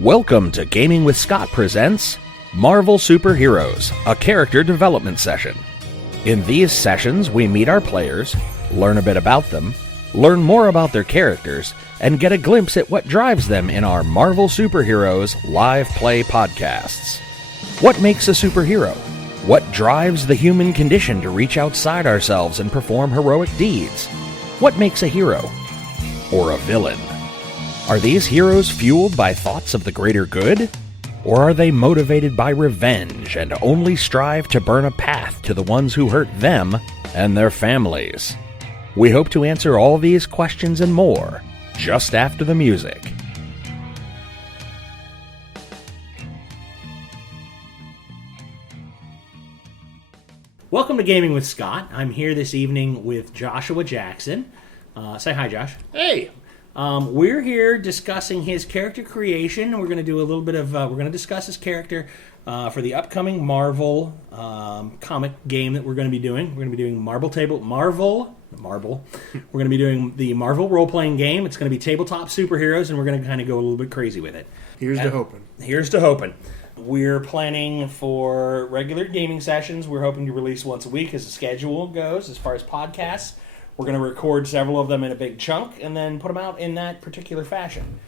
Welcome to Gaming with Scott presents Marvel Superheroes, a character development session. In these sessions, we meet our players, learn a bit about them, learn more about their characters, and get a glimpse at what drives them in our Marvel Superheroes live play podcasts. What makes a superhero? What drives the human condition to reach outside ourselves and perform heroic deeds? What makes a hero? Or a villain? Are these heroes fueled by thoughts of the greater good? Or are they motivated by revenge and only strive to burn a path to the ones who hurt them and their families? We hope to answer all these questions and more just after the music. Welcome to Gaming with Scott. I'm here this evening with Joshua Jackson. Say hi, Josh. Hey! We're here discussing his character creation. We're going to do a little bit of, we're going to discuss his character for the upcoming Marvel comic game that we're going to be doing. We're going to be doing Marvel. We're going to be doing the Marvel role-playing game. It's going to be tabletop superheroes, and we're going to kind of go a little bit crazy with it. Here's to hoping. Here's to hoping. We're planning for regular gaming sessions. We're hoping to release once a week as the schedule goes. As far as podcasts, we're going to record several of them in a big chunk and then put them out in that particular fashion.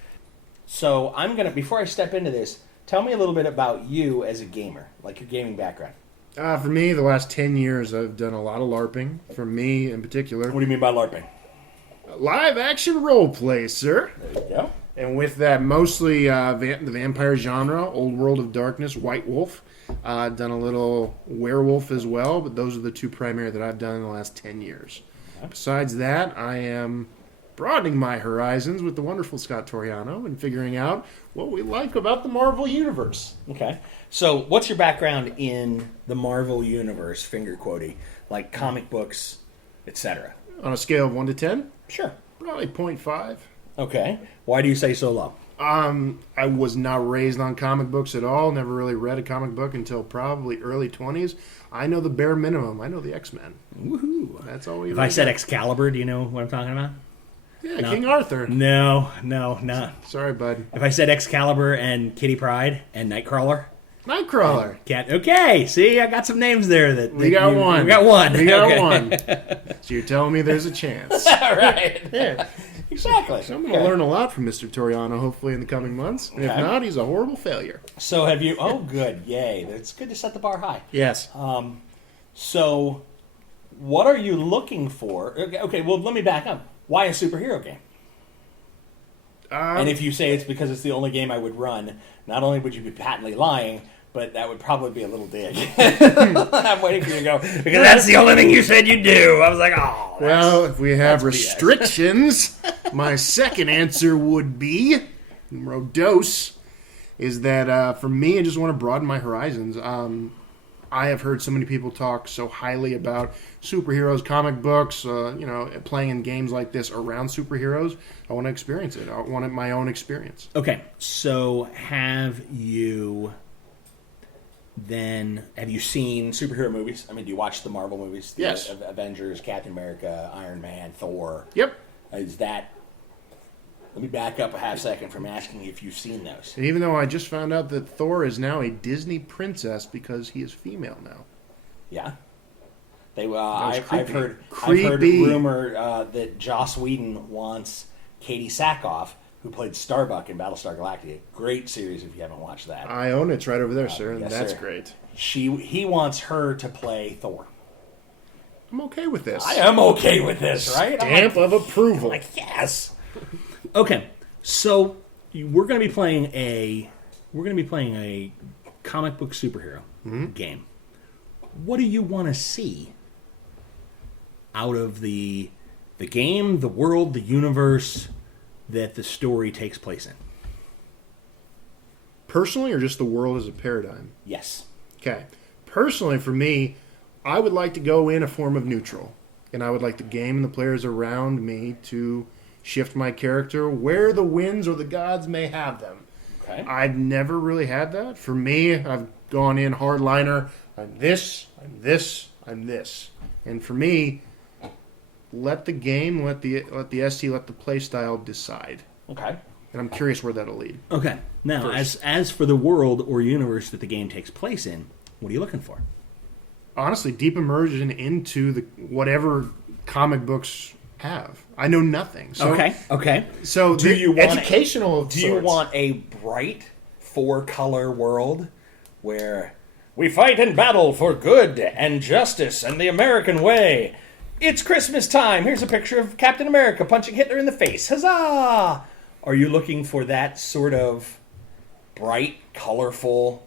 So I'm going to, before I step into this, tell me a little bit about you as a gamer, like your gaming background. For me, the last 10 years, I've done a lot of LARPing. For me, in particular. What do you mean by LARPing? Live-action role-play, sir. There you go. And with that, mostly the vampire genre, Old World of Darkness, White Wolf. I've done a little werewolf as well, but those are the two primary that I've done in the last 10 years. Okay. Besides that, I am broadening my horizons with the wonderful Scott Toriano and figuring out what we like about the Marvel Universe. Okay. So what's your background in the Marvel Universe, finger quotey, like comic books, etc.? On a scale of 1 to 10? Sure. Probably 0.5. Okay. Why do you say so low? I was not raised on comic books at all. Never really read a comic book until probably early 20s. I know the bare minimum. I know the X-Men. Woohoo. That's all we If I said Excalibur, do you know what I'm talking about? Yeah, No. King Arthur. No. Sorry, bud. If I said Excalibur and Kitty Pryde and Nightcrawler. Nightcrawler. Okay, see, I got some names there. We got one. We got one. We got Okay. one. So you're telling me there's a chance. All right. Yeah. Exactly. So I'm going to learn a lot from Mr. Toriano, hopefully, in the coming months. And if not, he's a horrible failure. So have you... Oh, good. Yay. It's good to set the bar high. Yes. So what are you looking for? Okay, well, let me back up. Why a superhero game? And if you say it's because it's the only game I would run, not only would you be patently lying, but that would probably be a little dig. I'm waiting for you to go, because that's the only thing you said you'd do. I was like, oh. Well, if we have that's restrictions, my second answer would be, numero dos, is that for me, I just want to broaden my horizons. I have heard so many people talk so highly about superheroes, comic books, playing in games like this around superheroes. I want to experience it. I want my own experience. Okay, so have you seen superhero movies? I mean, do you watch the Marvel movies? Yes. Avengers, Captain America, Iron Man, Thor. Yep. Let me back up a half second from asking if you've seen those. And even though I just found out that Thor is now a Disney princess because he is female now. Yeah. I've heard Creepy. rumor that Joss Whedon wants Katie Sackhoff, who played Starbuck in Battlestar Galactica. Great series if you haven't watched that. I own it. It's right over there, sir, and yes, that's sir. great. He wants her to play Thor. I'm okay with this. I am okay with this, right? Stamp of approval. I'm like, yes. Okay, so we're going to be playing a comic book superhero game. What do you want to see out of the game, the world, the universe that the story takes place in? Personally, or just the world as a paradigm? Yes. Okay. Personally, for me, I would like to go in a form of neutral, and I would like the game and the players around me to shift my character where the winds or the gods may have them. Okay. I've never really had that. For me, I've gone in hardliner. I'm this, I'm this, I'm this. And for me, let the game, let the ST, let the play style decide. Okay. And I'm curious where that'll lead. Okay. Now, as for the world or universe that the game takes place in, what are you looking for? Honestly, deep immersion into the whatever comic books have. I know nothing. So, Okay. So Do you want educational? Do you want a bright 4-color world where we fight in battle for good and justice and the American way? It's Christmas time. Here's a picture of Captain America punching Hitler in the face. Huzzah! Are you looking for that sort of bright, colorful,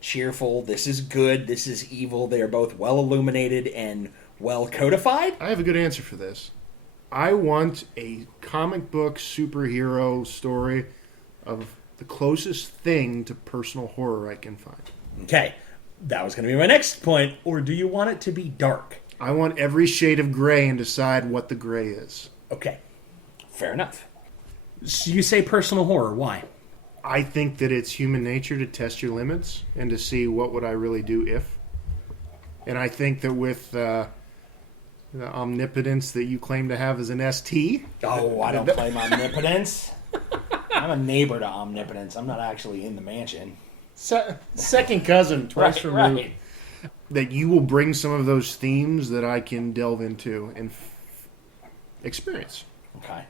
cheerful, this is good, this is evil, they are both well illuminated and well codified? I have a good answer for this. I want a comic book superhero story of the closest thing to personal horror I can find. Okay, that was going to be my next point. Or do you want it to be dark? I want every shade of gray and decide what the gray is. Okay, fair enough. So you say personal horror, why? I think that it's human nature to test your limits and to see what would I really do if. And I think that with the omnipotence that you claim to have as an ST... Oh, I don't claim omnipotence. I'm a neighbor to omnipotence. I'm not actually in the mansion. Second cousin, twice removed. Right. That you will bring some of those themes that I can delve into and experience. Okay.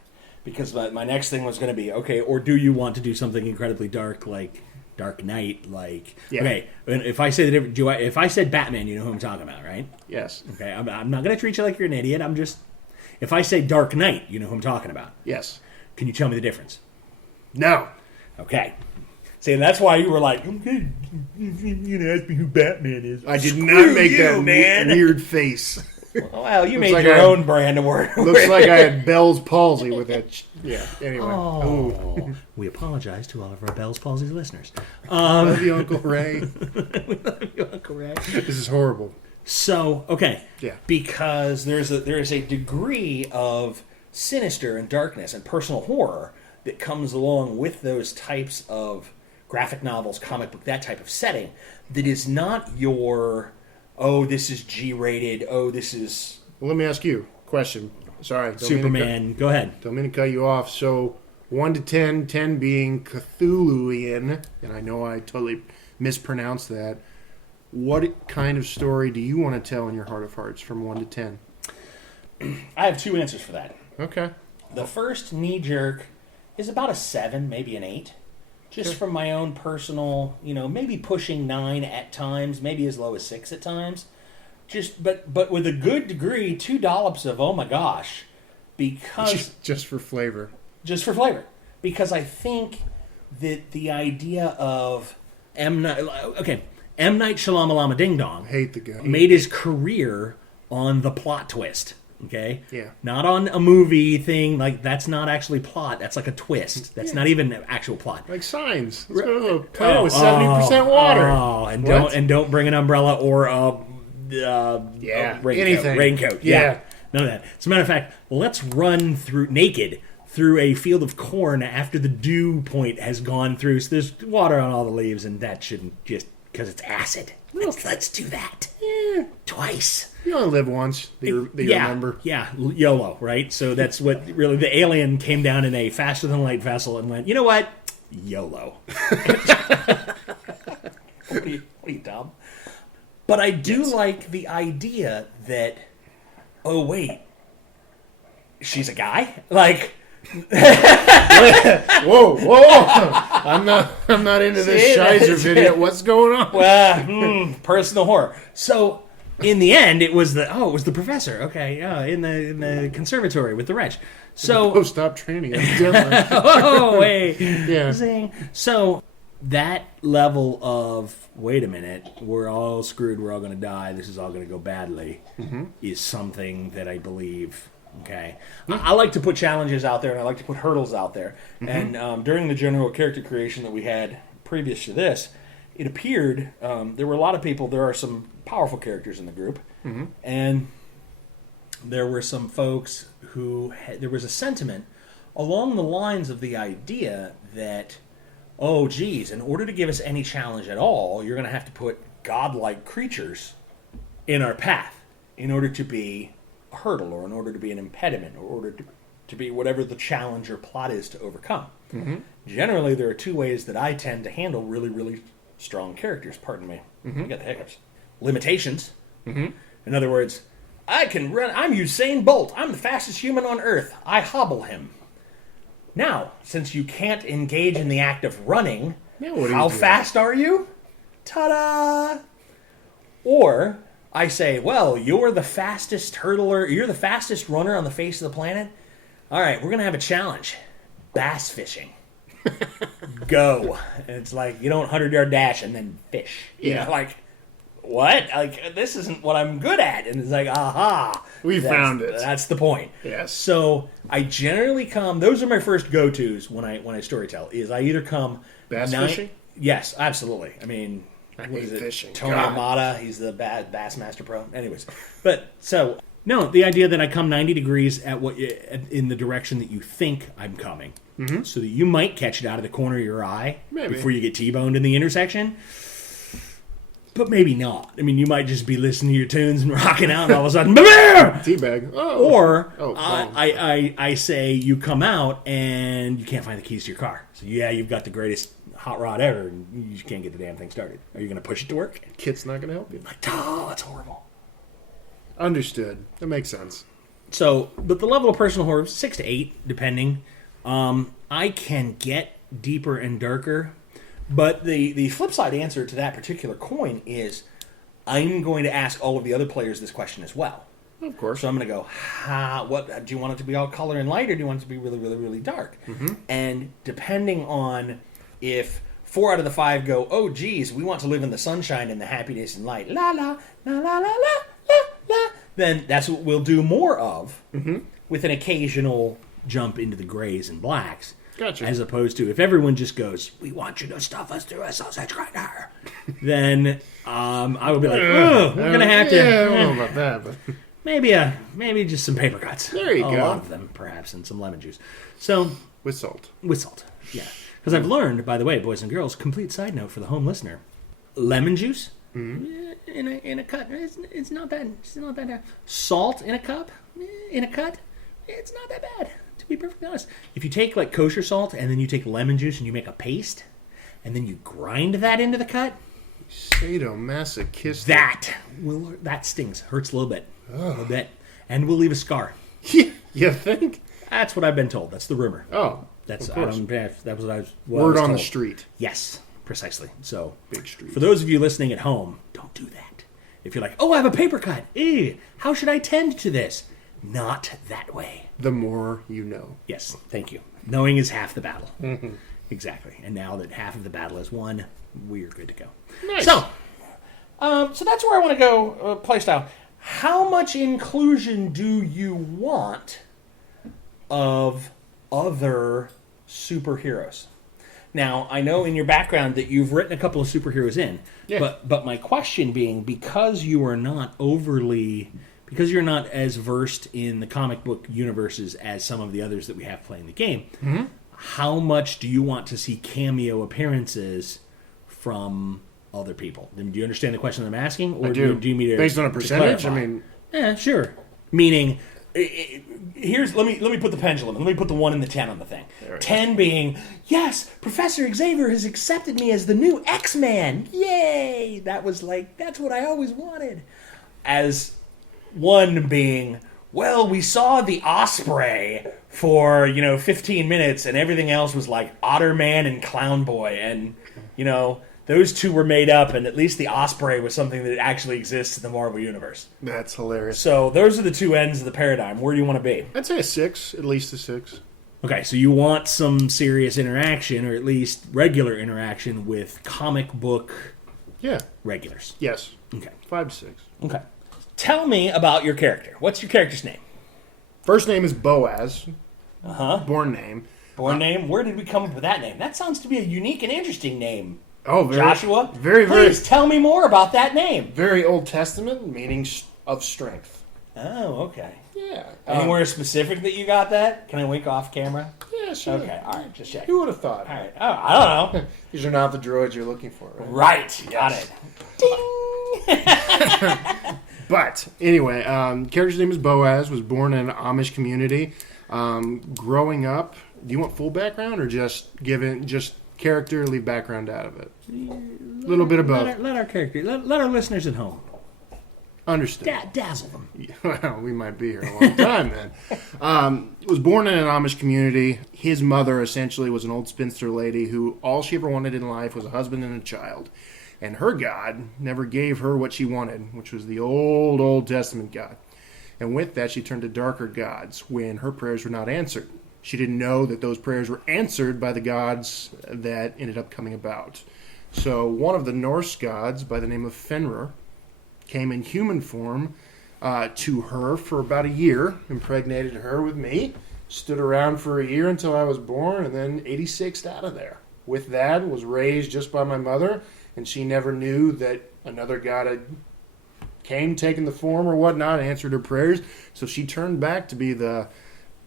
Because my next thing was going to be, okay, or do you want to do something incredibly dark, like Dark Knight, like... Yeah. Okay, if I say if I said Batman, you know who I'm talking about, right? Yes. Okay, I'm not going to treat you like you're an idiot. I'm just... If I say Dark Knight, you know who I'm talking about. Yes. Can you tell me the difference? No. Okay. See, that's why you were like, okay, you know, ask me who Batman is. I did Screw not make you, that man. weird face. Well, you Looks made like your I- own brand of word. Looks like I had Bell's palsy with that. Yeah. Anyway. Oh, we apologize to all of our Bell's Palsy listeners. Love you, Uncle Ray. We love you, Uncle Ray. This is horrible. So, okay. Yeah. Because there is a degree of sinister and darkness and personal horror that comes along with those types of graphic novels, comic book, that type of setting, that is not your, oh, this is G-rated, oh, this is... Well, let me ask you a question. Sorry. don't mean to Superman. Go ahead. Don't mean to cut you off. So, 1 to 10, 10 being Cthulhuian, and I know I totally mispronounced that. What kind of story do you want to tell in your heart of hearts from 1 to 10? I have two answers for that. Okay. The first knee-jerk is about a 7, maybe an 8. Just Sure. from my own personal, maybe pushing 9 at times, maybe as low as 6 at times. But with a good degree, 2 dollops of oh my gosh, because Just for flavor. just for flavor. Because I think that the idea of M. Night Shalamalama Ding Dong Hate the guy. made his career on the plot twist. Okay? Yeah. Not on a movie thing, like that's not actually plot, that's like a twist. That's not even actual plot. Like Signs. Let's go to a planet with 70% water. Oh, and What? don't bring an umbrella or a anything. raincoat. Yeah. None of that. As a matter of fact, let's run naked through a field of corn after the dew point has gone through. So there's water on all the leaves, and that shouldn't just because it's acid. Let's do that. Yeah. Twice. You only live once. That you remember. Yeah, YOLO, right? So that's what really the alien came down in a faster than light vessel and went, you know what? YOLO. What are you, dumb? But I do like the idea that, oh wait, she's a guy? Like, Whoa! I'm not into this Shizer video. What's going on? well, personal horror. So in the end, it was the professor. Okay, in the conservatory with the wretch. So Post-op training. That's different. oh wait, Yeah. Zing. So that level of wait a minute, we're all screwed. We're all going to die. This is all going to go badly. Is something that I believe. Okay, I like to put challenges out there, and I like to put hurdles out there. And during the general character creation that we had previous to this, it appeared there were a lot of people. There are some powerful characters in the group, and there were some folks who there was a sentiment along the lines of the idea that, oh, geez, in order to give us any challenge at all, you're going to have to put godlike creatures in our path in order to be a hurdle or in order to be an impediment or in order to to be whatever the challenge or plot is to overcome. Generally, there are two ways that I tend to handle really, really strong characters. Pardon me. I got the hiccups. Limitations. In other words, I can run. I'm Usain Bolt. I'm the fastest human on Earth. I hobble him. Now, since you can't engage in the act of running, how fast are you? Ta-da! Or I say, well, you're the fastest hurdler. You're the fastest runner on the face of the planet. All right, we're going to have a challenge. Bass fishing. Go. And it's like, you don't 100-yard dash and then fish. You know, like, what? Like, this isn't what I'm good at. And it's like, aha. We found it. That's the point. Yes. So I generally come, those are my first go-tos when I storytell, is I either come... Bass fishing? Yes, absolutely. I mean... I hate fishing. Tony Amata, he's the Bass Master Pro. Anyways, but so no, the idea that I come 90 degrees at in the direction that you think I'm coming, so that you might catch it out of the corner of your eye before you get T-boned in the intersection, but maybe not. I mean, you might just be listening to your tunes and rocking out, and all of a sudden, teabag. Oh. Or I say you come out and you can't find the keys to your car. So yeah, you've got the greatest hot rod ever, and you just can't get the damn thing started. Are you going to push it to work? Kit's not going to help you. Like, oh, that's horrible. Understood. That makes sense. So, but the level of personal horror, 6 to 8, depending. I can get deeper and darker, but the flip side answer to that particular coin is I'm going to ask all of the other players this question as well. Of course. So I'm going to go, what do you want it to be all color and light, or do you want it to be really, really, really dark? And depending on if 4 out of the 5 go, oh, geez, we want to live in the sunshine and the happiness and light, la, la, la, la, la, la, la, la, then that's what we'll do more of, with an occasional jump into the grays and blacks. Gotcha. As opposed to if everyone just goes, we want you to stuff us through a sausage grinder, then I would be like, oh, we're going to have to... Yeah, I don't know about that, but... Maybe just some paper cuts. There you go. A lot of them, perhaps, and some lemon juice. So... With salt, yeah. Because I've learned, by the way, boys and girls, complete side note for the home listener, lemon juice in a cut, it's not that salt in a cup, in a cut, it's not that bad, to be perfectly honest. If you take like kosher salt and then you take lemon juice and you make a paste, and then you grind that into the cut, sadomasochistic. That stings, hurts a little bit, and will leave a scar. You think? That's what I've been told. That's the rumor. Oh. That was what I was Word on told. the street. Yes, precisely. So, big street. For those of you listening at home, don't do that. If you're like, oh, I have a paper cut. How should I tend to this? Not that way. The more you know. Yes, thank you. Knowing is half the battle. Exactly. And now that half of the battle is won, we're good to go. Nice. So that's where I want to go. Playstyle. How much inclusion do you want of other superheroes? Now, I know in your background that you've written a couple of superheroes in, but my question being, because you're not as versed in the comic book universes as some of the others that we have playing the game, how much do you want to see cameo appearances from other people? Do you understand the question I'm asking? Or I do. Do you mean based on a percentage? I mean... Yeah, sure. Meaning... let me put the pendulum. Let me put the 1 and the 10 on the thing. 10 being, yes, Professor Xavier has accepted me as the new X-Man. Yay! That's what I always wanted. As 1 being, well, we saw the Osprey for 15 minutes, and everything else was like Otterman and Clown Boy, and those two were made up, and at least the Osprey was something that actually exists in the Marvel Universe. That's hilarious. So those are the two ends of the paradigm. Where do you want to be? I'd say a 6, at least a 6. Okay, so you want some serious interaction, or at least regular interaction with comic book regulars. Yes. Okay. 5 to 6. Okay. Tell me about your character. What's your character's name? First name is Boaz. Born name. Born name? Where did we come up with that name? That sounds to be a unique and interesting name. Oh, Joshua? Very, Please tell me more about that name. Very Old Testament, meaning of strength. Oh, okay. Yeah. Anywhere specific that you got that? Can I wink off camera? Yeah, sure. Okay, all right, just check. Who would have thought? All right. Oh, I don't know. These are not the droids you're looking for, right? Right. Got it. Ding! But, anyway, character's name is Boaz, was born in an Amish community. Growing up, do you want full background or just character, leave background out of it? A little bit of both. Let our listeners at home. Understood. Dazzle them. Well, we might be here a long time then. Was born in an Amish community. His mother essentially was an old spinster lady who all she ever wanted in life was a husband and a child. And her God never gave her what she wanted, which was the Old Testament God. And with that, she turned to darker gods when her prayers were not answered. She didn't know that those prayers were answered by the gods that ended up coming about. So one of the Norse gods by the name of Fenrir came in human form to her for about a year, impregnated her with me, stood around for a year until I was born, and then 86'd out of there. With that, was raised just by my mother, and she never knew that another god had came, taken the form or whatnot, answered her prayers. So she turned back to be the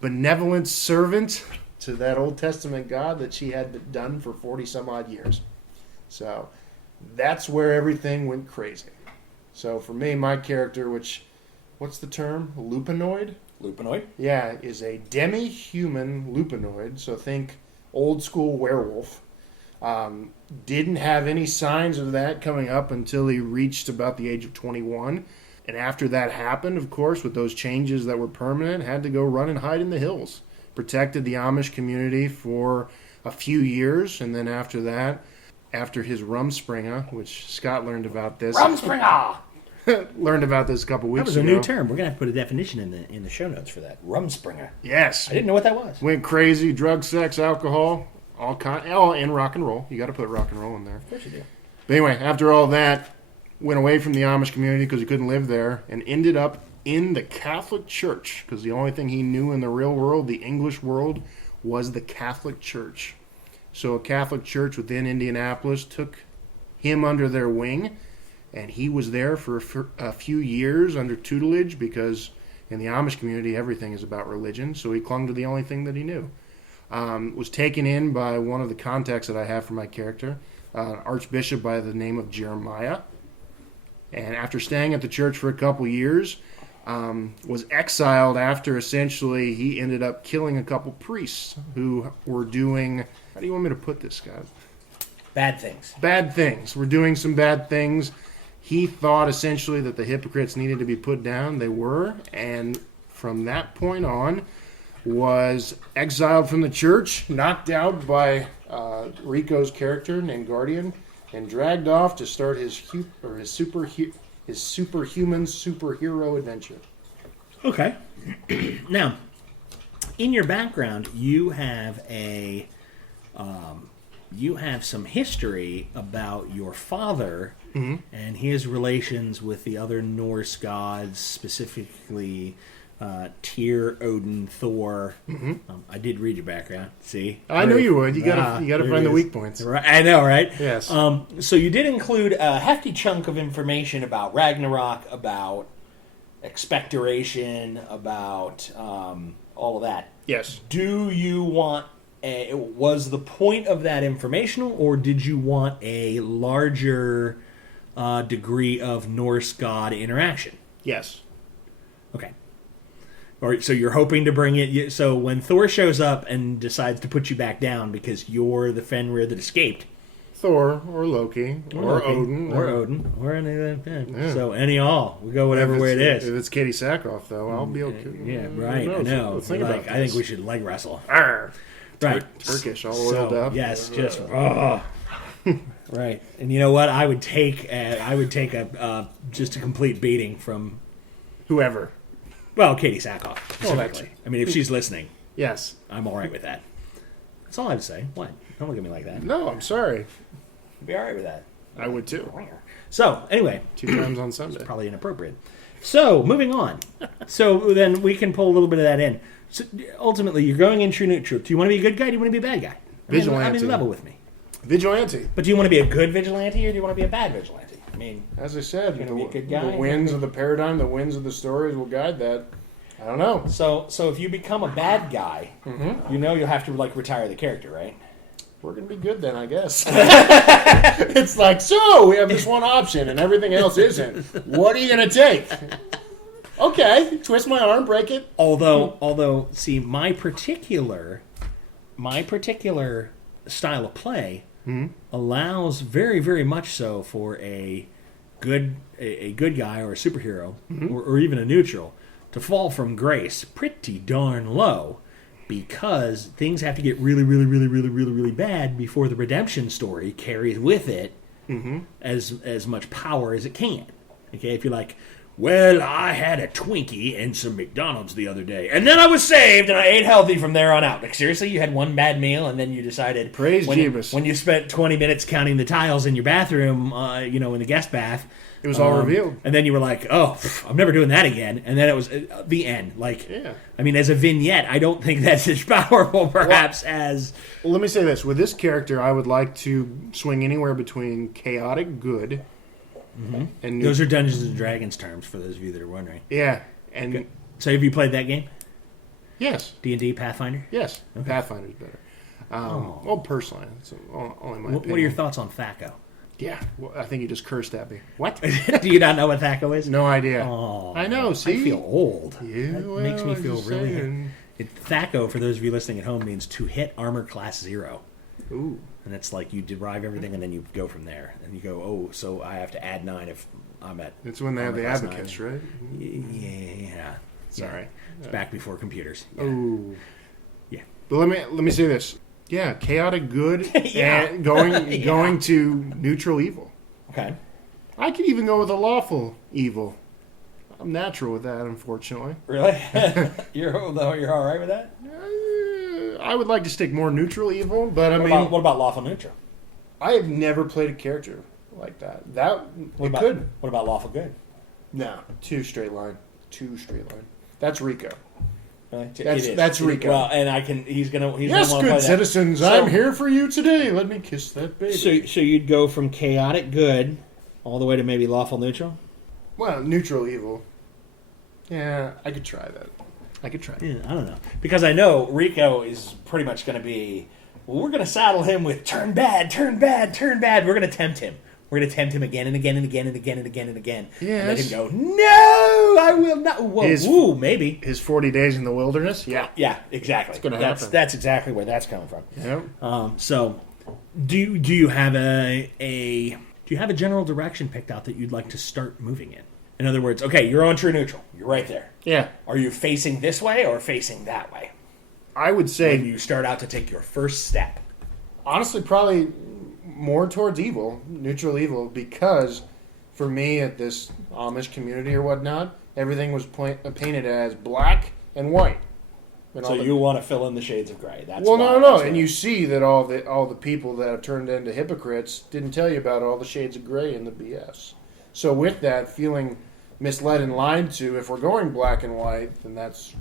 benevolent servant to that Old Testament God that she had done for 40 some odd years. So that's where everything went crazy. So for me, my character, what's the term? Lupinoid? Lupinoid? Yeah, is a demi-human lupinoid. So think old school werewolf. Didn't have any signs of that coming up until he reached about the age of 21. And after that happened, of course, with those changes that were permanent, had to go run and hide in the hills. Protected the Amish community for a few years, and then after that, after his Rumspringa, which Scott learned about this. Rumspringa! Learned about this a couple weeks ago. That was a new term. We're going to have to put a definition in the show notes for that. Rumspringa. Yes. I didn't know what that was. Went crazy, drug, sex, alcohol, and rock and roll. You got to put rock and roll in there. Of course you do. But anyway, after all that, went away from the Amish community because he couldn't live there, and ended up in the Catholic Church because the only thing he knew in the real world, the English world, was the Catholic Church. So a Catholic church within Indianapolis took him under their wing, and he was there for a few years under tutelage because in the Amish community everything is about religion, so he clung to the only thing that he knew. Was taken in by one of the contacts that I have for my character, an archbishop by the name of Jeremiah. And after staying at the church for a couple years, was exiled after essentially he ended up killing a couple priests who were doing, how do you want me to put this, Scott? Bad things. Bad things. We're doing some bad things. He thought essentially that the hypocrites needed to be put down. They were. And from that point on, was exiled from the church, knocked out by Rico's character named Guardian, and dragged off to start his superhuman superhero adventure. Okay. Now, in your background, you have some history about your father and his relations with the other Norse gods, specifically Tyr, Odin, Thor. I did read your background. See, I knew you would. You gotta find the weak points. Right, I know, right? Yes. So you did include a hefty chunk of information about Ragnarok, about expectoration, about all of that. Yes. Do you want was the point of that informational, or did you want a larger degree of Norse god interaction? Yes. Okay. Or so you're hoping to bring it. So when Thor shows up and decides to put you back down because you're the Fenrir that escaped, Thor or Loki or Odin or any of that. Yeah. So we go whatever way it is. If it's Katie Sackhoff, though, I'll be okay. Yeah, right. I know. Let's think about this. I think we should leg wrestle. Arr. Right. Turkish, all oiled up. Yes, just right. And you know what? I would take just a complete beating from whoever. Well, Katie Sackhoff, specifically. I mean, if she's listening, yes, I'm all right with that. That's all I have to say. What? Don't look at me like that. No, I'm sorry. I'd be all right with that. I would too. So, anyway. 2 times on Sunday. It's probably inappropriate. So, moving on. So, then we can pull a little bit of that in. So, ultimately, you're going in true neutral. Do you want to be a good guy or do you want to be a bad guy? Vigilante. I mean, level with me. Vigilante. But do you want to be a good vigilante or do you want to be a bad vigilante? I mean, as I said, be a good guy, the winds of the paradigm, the winds of the stories will guide that. I don't know. So if you become a bad guy, you know you'll have to retire the character, right? We're gonna be good then, I guess. It's like, so we have this one option and everything else isn't. What are you gonna take? Okay, twist my arm, break it. Although, see, my particular style of play allows very, very much so for a good guy or a superhero or even a neutral to fall from grace pretty darn low, because things have to get really, really, really, really, really, really bad before the redemption story carries with it as much power as it can. Okay, if you're like, well, I had a Twinkie and some McDonald's the other day, and then I was saved, and I ate healthy from there on out. Like, seriously, you had one bad meal, and then you decided... Praise Jeebus. When you spent 20 minutes counting the tiles in your bathroom, in the guest bath... It was all revealed. And then you were like, oh, I'm never doing that again. And then it was the end. Like, yeah. I mean, as a vignette, I don't think that's as powerful, perhaps, as... Well, let me say this. With this character, I would like to swing anywhere between chaotic good and... Those are Dungeons & Dragons terms, for those of you that are wondering. Yeah. And okay. So have you played that game? Yes. D&D Pathfinder? Yes. Okay. Pathfinder's better. Well, personally. It's only my opinion. What are your thoughts on THAC0? Yeah, well, I think you just cursed at me. What? Do you not know what THAC0 is? No idea. Oh, I know, see? I feel old. Yeah, that well, makes me feel really... saying. THAC0, for those of you listening at home, means to hit armor class 0. Ooh. And it's like you derive everything and then you go from there. And you go, oh, so I have to add 9 if I'm at... It's when they have the abacus, right? Yeah. Sorry. It's back before computers. Yeah. Ooh. Yeah. But let me say this. Yeah, chaotic good and going to neutral evil. Okay. I could even go with a lawful evil. I'm natural with that, unfortunately. Really? You're all right with that? I would like to stick more neutral evil, but what about lawful neutral? I have never played a character like that. What about lawful good? No, too straight line. That's Rico. Really? That's Rico. Well, and he's gonna yes, gonna good play citizens, that. I'm here for you today. Let me kiss that baby. So you'd go from chaotic good all the way to maybe lawful neutral? Well, neutral evil. Yeah, I could try that. Yeah, I don't know. Because I know Rico is pretty much going to be, well, we're going to saddle him with turn bad. We're going to tempt him. We're going to tempt him again and again and again and again and again and again. Yes. And let him go, no, I will not. Whoa, maybe. His 40 days in the wilderness? Yeah. Yeah, exactly. It's going to happen. That's exactly where that's coming from. Yep. So, do you have a general direction picked out that you'd like to start moving in? In other words, okay, you're on true neutral. You're right there. Yeah. Are you facing this way or facing that way? I would say... When you start out to take your first step. Honestly, probably more towards evil, neutral evil, because for me at this Amish community or whatnot, everything was painted as black and white. And so you want to fill in the shades of gray. That's no. And you see that all the people that have turned into hypocrites didn't tell you about all the shades of gray in the BS. So with that, feeling misled and lied to, if we're going black and white, then that's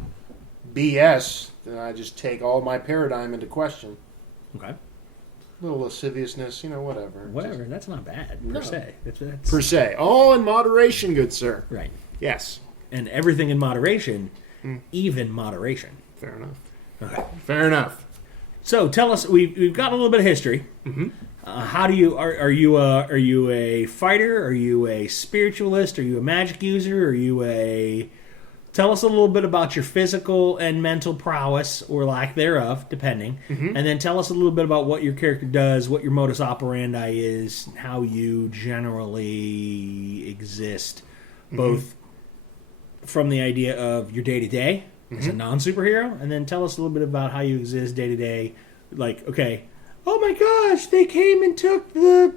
BS. Then I just take all my paradigm into question. Okay. A little lasciviousness, whatever. Whatever, that's not bad, per se. That's... Per se. All in moderation, good sir. Right. Yes. And everything in moderation, even moderation. Fair enough. Okay. Fair enough. So tell us, we've got a little bit of history. Mm-hmm. How do you are you a fighter? Are you a spiritualist? Are you a magic user? Tell us a little bit about your physical and mental prowess or lack thereof, depending, and then tell us a little bit about what your character does, what your modus operandi is, how you generally exist, both from the idea of your day to day as a non-superhero, and then tell us a little bit about how you exist day to day. Like, okay. Oh my gosh, they came and took the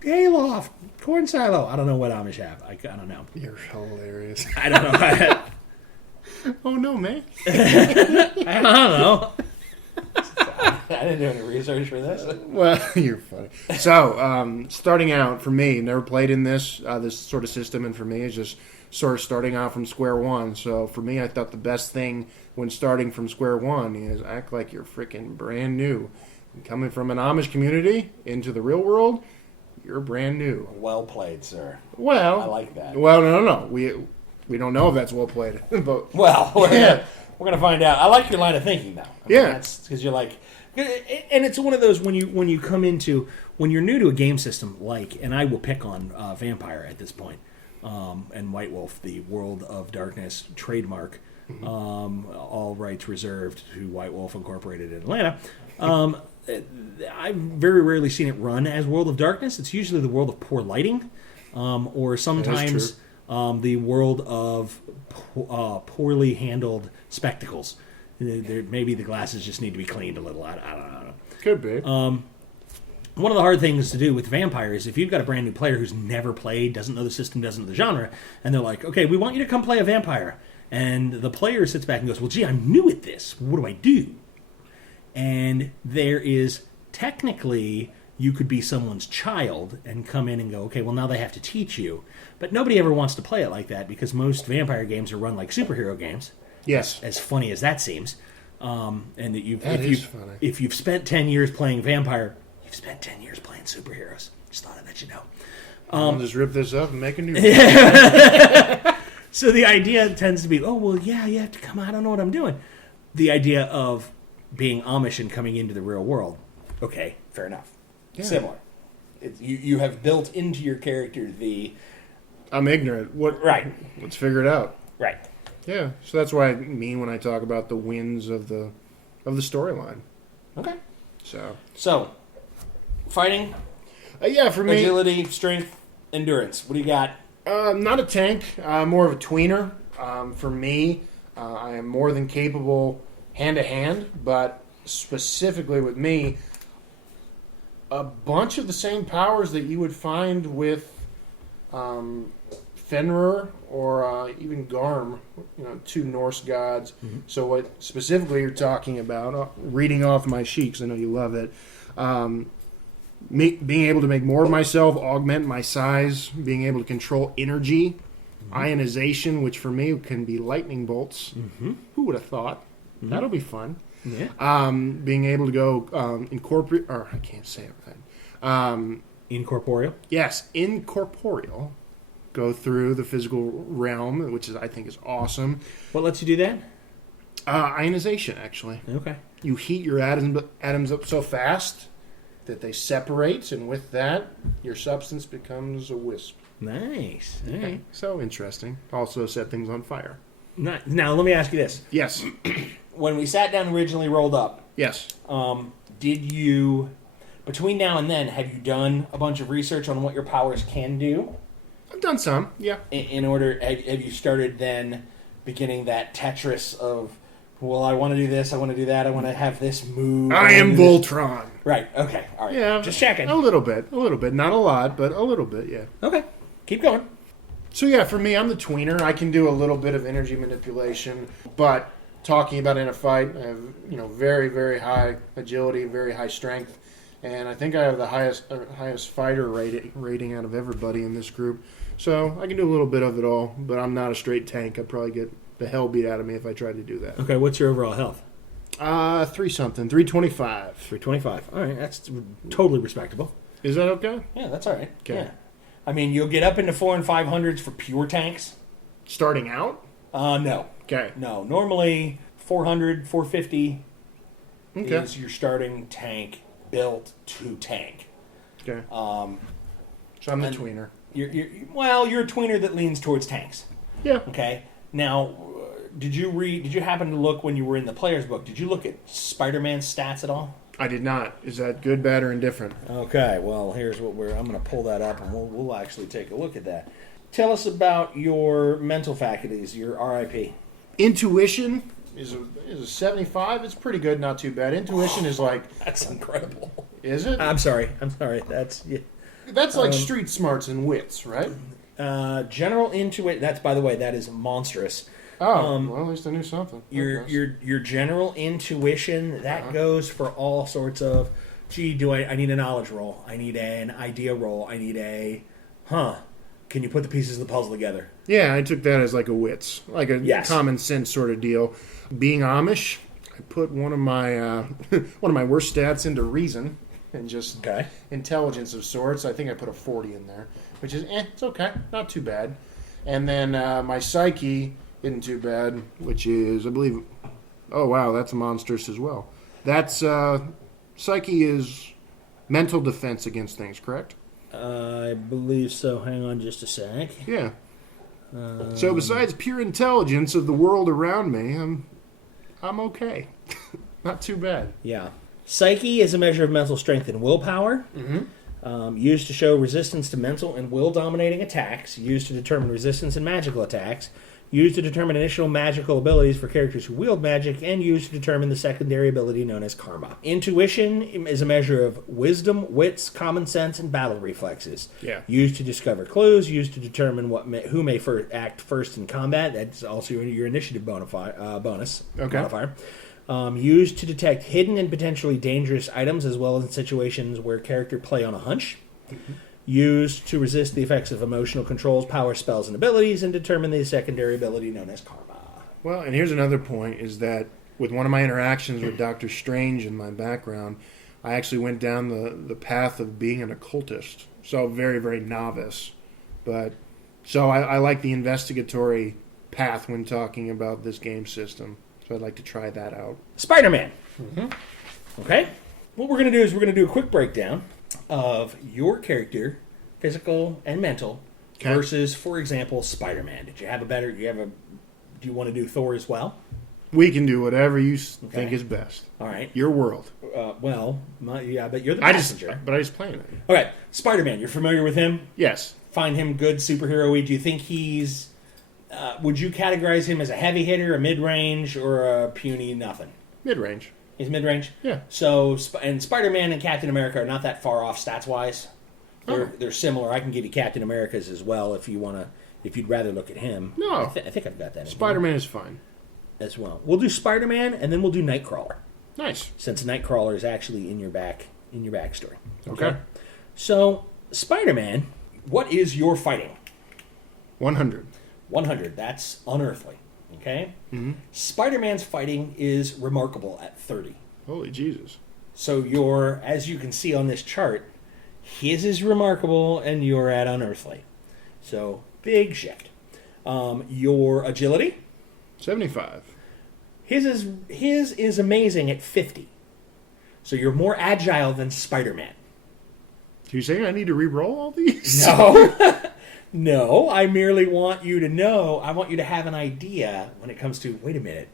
hayloft, corn silo. I don't know what Amish have. I don't know. You're hilarious. I don't know. Oh no, man. I don't know. I didn't do any research for this. Well, you're funny. So, starting out, for me, never played in this sort of system, and for me, it's just sort of starting out from square one. So, for me, I thought the best thing when starting from square one is act like you're freaking brand new. Coming from an Amish community into the real world, you're brand new. Well played, sir. Well, I like that. Well, no. We don't know if that's well played. But well, we're gonna find out. I like your line of thinking, though. That's because you're like, and it's one of those when you come into when you're new to a game system, and I will pick on Vampire at this point. and White Wolf, the World of Darkness trademark. All rights reserved to White Wolf Incorporated in Atlanta. I've very rarely seen it run as World of Darkness. It's usually the world of poor lighting, or sometimes the world of poorly handled spectacles. Maybe the glasses just need to be cleaned a little. I don't know. Could be. One of the hard things to do with Vampire is if you've got a brand new player who's never played, doesn't know the system, doesn't know the genre, and they're like, okay, we want you to come play a Vampire. And the player sits back and goes, well, gee, I'm new at this. What do I do? And there is technically, you could be someone's child and come in and go, okay, well, now they have to teach you. But nobody ever wants to play it like that because most Vampire games are run like superhero games. Yes. As funny as that seems. And that funny. If you've spent 10 years playing Vampire, you've spent 10 years playing superheroes. Just thought I'd let you know. I'll just rip this up and make a new one. So the idea tends to be, oh, well, yeah, you have to come. I don't know what I'm doing. The idea of being Amish and coming into the real world. Okay, fair enough. Yeah. Similar. You have built into your character the... I'm ignorant. Right. Let's figure it out. Right. Yeah, so that's what I mean when I talk about the wins of the storyline. Okay. So fighting, for me, agility, strength, endurance. What do you got? Not a tank, more of a tweener. For me, I am more than capable hand-to-hand, but specifically with me, a bunch of the same powers that you would find with Fenrir or even Garm, two Norse gods. Mm-hmm. So what specifically you're talking about, reading off my sheet, because I know you love it, being able to make more of myself, augment my size, being able to control energy, ionization, which for me can be lightning bolts. Mm-hmm. Who would have thought? Mm-hmm. That'll be fun. Yeah. Being able to go incorporate, or I can't say it right. Incorporeal? Yes, incorporeal. Go through the physical realm, which I think is awesome. What lets you do that? Ionization, actually. Okay. You heat your atoms up so fast that they separate, and with that, your substance becomes a wisp. Nice. All right. So interesting. Also set things on fire. Now, let me ask you this. Yes. When we sat down originally rolled up, yes. Did you, between now and then, have you done a bunch of research on what your powers can do? I've done some, yeah. In order, have you started then beginning that Tetris of, well, I want to do this, I want to do that, I want to have this move. I am Voltron. Right, okay, all right. Yeah. Just checking. A little bit. Not a lot, but a little bit, yeah. Okay, keep going. So yeah, for me, I'm the tweener. I can do a little bit of energy manipulation, but talking about in a fight, I have very, very high agility, very high strength, and I think I have the highest fighter rating out of everybody in this group. So I can do a little bit of it all, but I'm not a straight tank. I'd probably get the hell beat out of me if I tried to do that. Okay, what's your overall health? 325. 325. All right, that's totally respectable. Is that okay? Yeah, that's all right. Okay. Yeah. I mean, you'll get up into 400s and 500s for pure tanks. Starting out? No. Okay. No. Normally, 400, 450 okay. is your starting tank built to tank. Okay. So I'm the tweener. You're a tweener that leans towards tanks. Yeah. Okay. Now, did you happen to look when you were in the player's book? Did you look at Spider-Man's stats at all? I did not. Is that good, bad, or indifferent? Okay. Well, here's what I'm going to pull that up, and we'll actually take a look at that. Tell us about your mental faculties, your RIP. Intuition is a 75. It's pretty good, not too bad. Intuition is like... That's incredible. Is it? I'm sorry. That's... Yeah. That's like street smarts and wits, right? General intuition. That's, by the way, that is monstrous. Oh, well, at least I knew something. Your general intuition, that goes for all sorts of, I need a knowledge roll. I need an idea roll. I need can you put the pieces of the puzzle together? Yeah, I took that as like a wits, like a common sense sort of deal. Being Amish, I put one of my worst stats into reason. And just intelligence of sorts. I think I put a 40 in there, which is, it's okay. Not too bad. And then my psyche isn't too bad, which is, I believe, oh, wow, that's monstrous as well. That's, psyche is mental defense against things, correct? I believe so. Hang on just a sec. Yeah. So besides pure intelligence of the world around me, I'm okay. Not too bad. Yeah. Psyche is a measure of mental strength and willpower. Used to show resistance to mental and will-dominating attacks. Used to determine resistance in magical attacks. Used to determine initial magical abilities for characters who wield magic. And used to determine the secondary ability known as karma. Intuition is a measure of wisdom, wits, common sense, and battle reflexes. Yeah. Used to discover clues. Used to determine who may act first in combat. That's also your initiative bonus modifier. Used to detect hidden and potentially dangerous items, as well as in situations where character play on a hunch. Used to resist the effects of emotional controls, power spells, and abilities, and determine the secondary ability known as karma. Well, and here's another point, is that with one of my interactions with Doctor Strange in my background, I actually went down the path of being an occultist. So very, very novice. But so I like the investigatory path when talking about this game system. So I'd like to try that out. Spider-Man. Okay? What we're going to do is we're going to do a quick breakdown of your character, physical and mental, versus, for example, Spider-Man. Do you want to do Thor as well? We can do whatever you think is best. All right. Your world. But you're the passenger. I just playing it. Okay, Spider-Man. You're familiar with him? Yes. Find him good superhero-y. Do you think he's... would you categorize him as a heavy hitter, a mid-range, or a puny nothing? Mid-range. He's mid-range? Yeah. So, and Spider-Man and Captain America are not that far off stats-wise. They're similar. I can give you Captain America's as well if you'd rather look at him. No. I think I've got that in Spider-Man is fine. as well. We'll do Spider-Man, and then we'll do Nightcrawler. Nice. Since Nightcrawler is actually in your backstory. Okay. So, Spider-Man, what is your fighting? 100. 100. That's unearthly. Okay? Mm-hmm. Spider-Man's fighting is remarkable at 30. Holy Jesus. So as you can see on this chart, his is remarkable and you're at unearthly. So, big shift. Your agility? 75. His is amazing at 50. So you're more agile than Spider-Man. So you're saying I need to re-roll all these? No. No, I merely want you to know, I want you to have an idea when it comes to, wait a minute,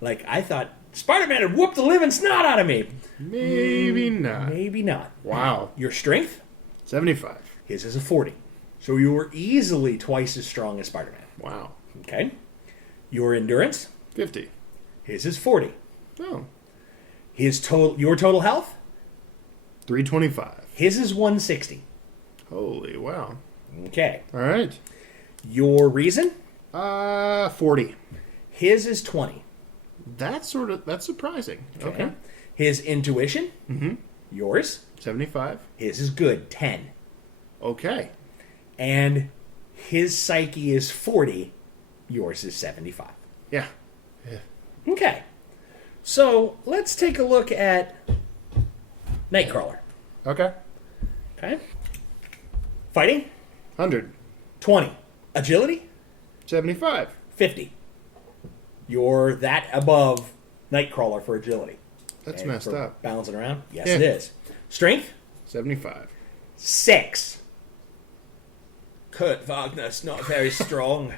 like I thought Spider-Man had whooped the living snot out of me. Maybe not. Maybe not. Wow. Your strength? 75. His is a 40. So you were easily twice as strong as Spider-Man. Wow. Okay. Your endurance? 50. His is 40. Oh. Your total health? 325. His is 160. Holy wow. Okay. All right. Your reason? 40. His is 20. That's surprising. Okay. His intuition? Mm-hmm. Yours? 75. His is good, 10. Okay. And his psyche is 40. Yours is 75. Yeah. Okay. So let's take a look at Nightcrawler. Okay. Okay. Fighting? 100. 20. Agility? 75. 50. You're that above Nightcrawler for agility. That's And messed for up. Bouncing around? Yes, Yeah. it is. Strength? 75. 6. Kurt Wagner's not very strong.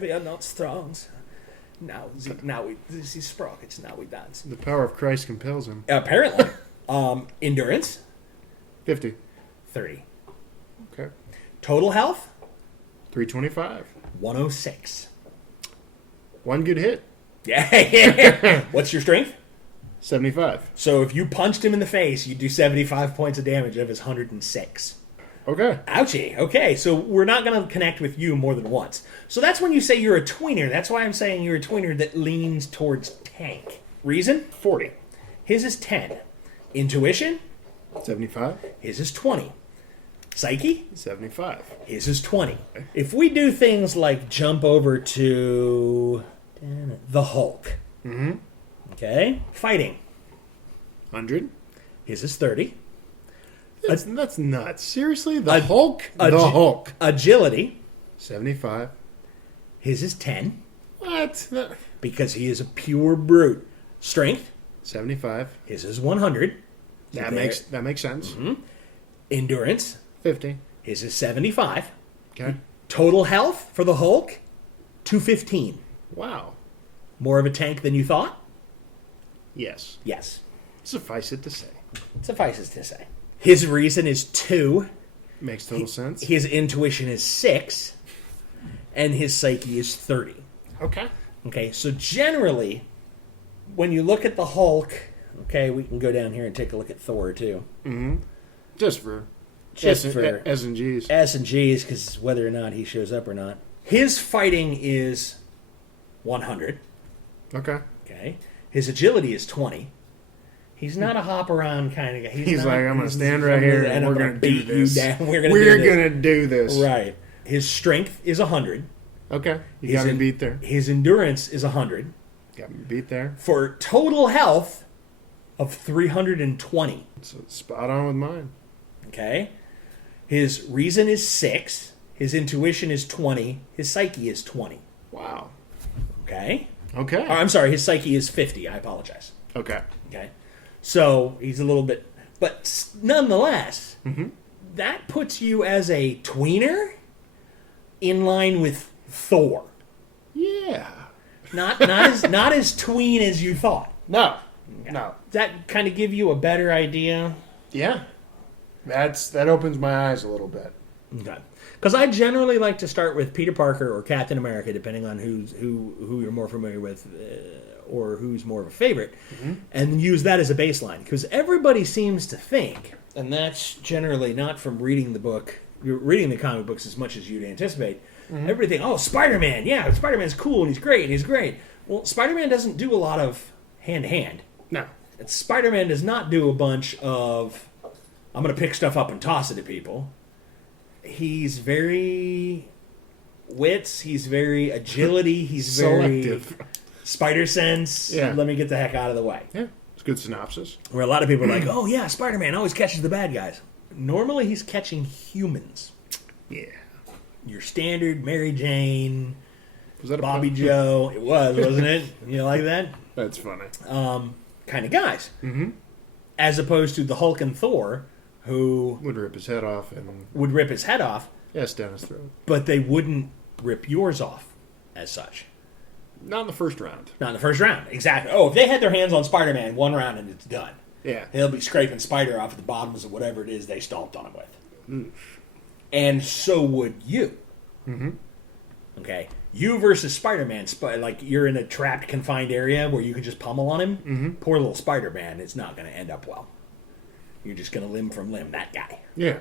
We are not strong. Now we this is sprockets. Now we dance. The power of Christ compels him. Apparently. Endurance? 50. 30. Okay. Total health? 325. 106. One good hit. Yeah. What's your strength? 75. So if you punched him in the face, you do 75 points of damage of his 106. Okay. Ouchie. Okay, so we're not going to connect with you more than once. So that's when you say you're a tweener. That's why I'm saying you're a tweener that leans towards tank. Reason? 40. His is 10. Intuition? 75. His is 20. Psyche? 75. His is 20. If we do things like jump over to the Hulk. Mm-hmm. Okay. Fighting. 100. His is 30. That's nuts. Seriously? The Hulk? The Hulk. Agility. 75. His is 10. What? Because he is a pure brute. Strength. 75. His is 100. That makes sense. Mm-hmm. Endurance. 50. His is 75. Okay. Total health for the Hulk, 215. Wow. More of a tank than you thought? Yes. Yes. Suffice it to say. Suffices to say. His reason is 2. Makes total sense. His intuition is 6. And his psyche is 30. Okay. Okay, so generally, when you look at the Hulk, okay, we can go down here and take a look at Thor, too. Mm-hmm. Just for S and G's. S and G's, because whether or not he shows up or not. His fighting is 100. Okay. Okay. His agility is 20. He's not a hop around kind of guy. He's like, I'm going to stand right here and we're going to beat do this. you down. We're going to do this. Right. His strength is 100. Okay. You got me beat there. His endurance is 100. Got me beat there. For total health of 320. So spot on with mine. Okay. His reason is 6. His intuition is 20. His psyche is 20. Wow. Okay. Okay. I'm sorry. His psyche is 50. I apologize. Okay. Okay. So he's a little bit, but nonetheless, that puts you as a tweener in line with Thor. Yeah. Not as tween as you thought. No. Okay. No. Does that kind of give you a better idea? Yeah. That opens my eyes a little bit. Okay. Because I generally like to start with Peter Parker or Captain America, depending on who you're more familiar with or who's more of a favorite, and use that as a baseline. Because everybody seems to think, and that's generally not from reading the book, you're reading the comic books as much as you'd anticipate. Everybody think, oh, Spider-Man, yeah, Spider-Man's cool and he's great. Well, Spider-Man doesn't do a lot of hand-to-hand. No. And Spider-Man does not do a bunch of, I'm going to pick stuff up and toss it at people. He's very wits. He's very agility. He's Selective. very spider sense. Yeah. Let me get the heck out of the way. Yeah. It's a good synopsis. Where a lot of people are like, oh yeah, Spider-Man always catches the bad guys. Normally he's catching humans. Yeah. Your standard Mary Jane, Was that a Bobby pun? Joe. It was, wasn't it? You like that? That's funny. Kind of guys. Mm-hmm. As opposed to the Hulk and Thor, who Would rip his head off and would rip his head off, yes, down his throat. but they wouldn't rip yours off as such. Not in the first round. Not in the first round. Exactly. Oh, if they had their hands on Spider-Man, one round and it's done. Yeah. They'll be scraping Spider off at the bottoms of whatever it is they stomped on him with. And so would you. Mm-hmm. Okay? You versus Spider-Man. Like, you're in a trapped, confined area where you can just pummel on him. Mm-hmm. Poor little Spider-Man. It's not going to end up well. You're just going to limb from limb that guy. Yeah.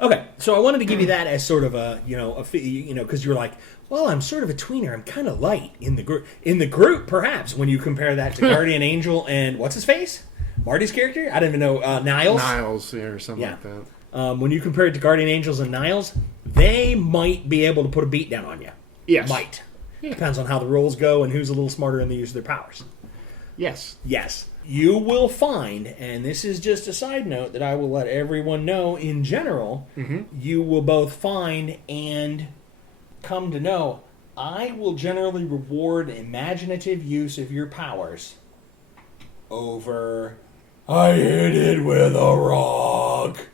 Okay, so I wanted to give you that as sort of a, because you're like, well, I'm sort of a tweener. I'm kind of light in the group. In the group, perhaps, when you compare that to Guardian Angel and what's his face? Marty's character? I don't even know. Niles? Niles, yeah, or something like that. When you compare it to Guardian Angels and Niles, they might be able to put a beat down on you. Yes. Might. Yeah. Depends on how the rules go and who's a little smarter in the use of their powers. Yes. Yes. You will find, and this is just a side note that I will let everyone know in general, you will both find and come to know, I will generally reward imaginative use of your powers over, I hit it with a rock.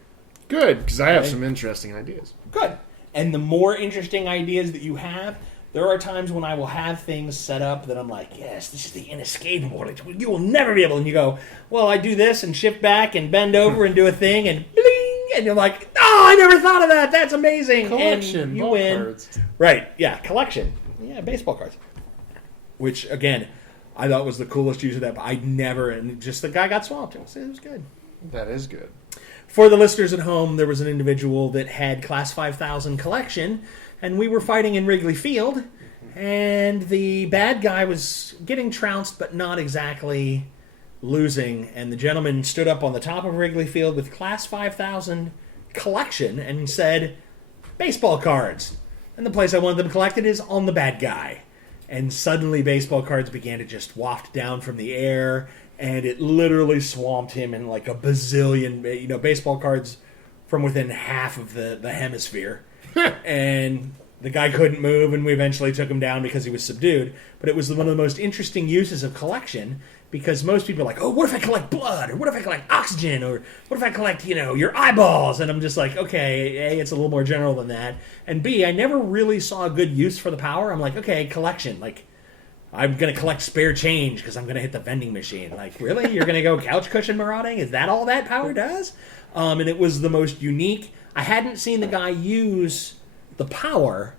Good, because I have some interesting ideas. Good. And the more interesting ideas that you have, there are times when I will have things set up that I'm like, yes, this is the inescapable. You will never be able. And you go, well, I do this and shift back and bend over and do a thing and bling. And you're like, oh, I never thought of that. That's amazing. Collection. And you ball win. Cards. Right. Yeah. Collection. Yeah. Baseball cards. Which, again, I thought was the coolest use of that. But I never, and just the guy got swamped. It was good. That is good. For the listeners at home, there was an individual that had Class 5000 collection, and we were fighting in Wrigley Field, and the bad guy was getting trounced, but not exactly losing, and the gentleman stood up on the top of Wrigley Field with Class 5000 collection and said, baseball cards. And the place I wanted them collected is on the bad guy. And suddenly baseball cards began to just waft down from the air, and it literally swamped him in like a bazillion, baseball cards from within half of the hemisphere. And the guy couldn't move, and we eventually took him down because he was subdued. But it was one of the most interesting uses of collection Because most people are like, oh, what if I collect blood? Or what if I collect oxygen? Or what if I collect, your eyeballs? And I'm just like, okay, A, it's a little more general than that. And B, I never really saw a good use for the power. I'm like, okay, collection. Like, I'm going to collect spare change because I'm going to hit the vending machine. Like, really? You're going to go couch cushion marauding? Is that all that power does? And it was the most unique. I hadn't seen the guy use the power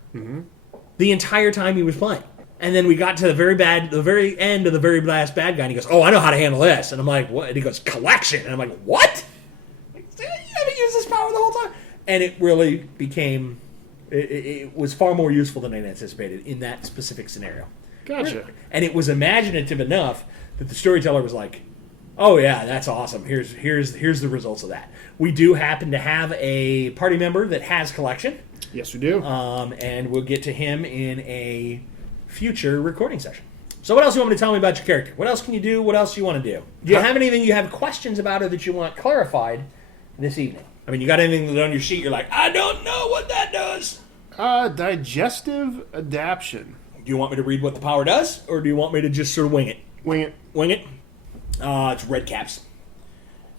the entire time he was playing. And then we got to the very end of the very last bad guy, and he goes, oh, I know how to handle this. And I'm like, what? And he goes, collection. And I'm like, what? You haven't used this power the whole time? And it really became, it was far more useful than I anticipated in that specific scenario. Gotcha. And it was imaginative enough that the storyteller was like, oh, yeah, that's awesome. Here's the results of that. We do happen to have a party member that has collection. Yes, we do. And we'll get to him in a future recording session. So what else do you want me to tell me about your character? What else can you do? What else do you want to do? Do you have anything you have questions about or that you want clarified this evening? I mean, you got anything on your sheet you're like, I don't know what that does? Digestive adaptation. Do you want me to read what the power does, or do you want me to just sort of wing it? Wing it. Wing it? It's red caps.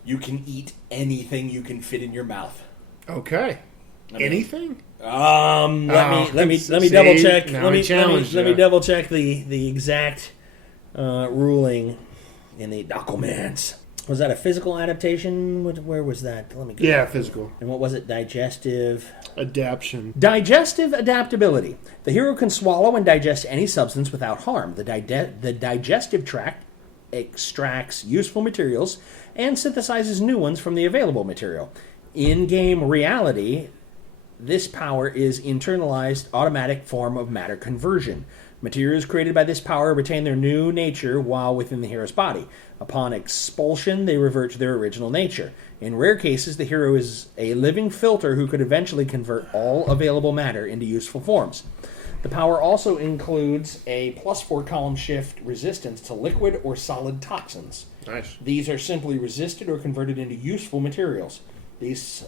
You can eat anything you can fit in your mouth. Okay. Anything? Let me double check. Let me double check the exact ruling in the documents. Was that a physical adaptation? Where was that? Let me go. Yeah, physical. And what was it? Digestive adaptation. Digestive adaptability. The hero can swallow and digest any substance without harm. The digestive tract extracts useful materials and synthesizes new ones from the available material. In-game reality, this power is internalized automatic form of matter conversion. Materials created by this power retain their new nature while within the hero's body. Upon expulsion, they revert to their original nature. In rare cases, the hero is a living filter who could eventually convert all available matter into useful forms. The power also includes a +4 column shift resistance to liquid or solid toxins. Nice. These are simply resisted or converted into useful materials. This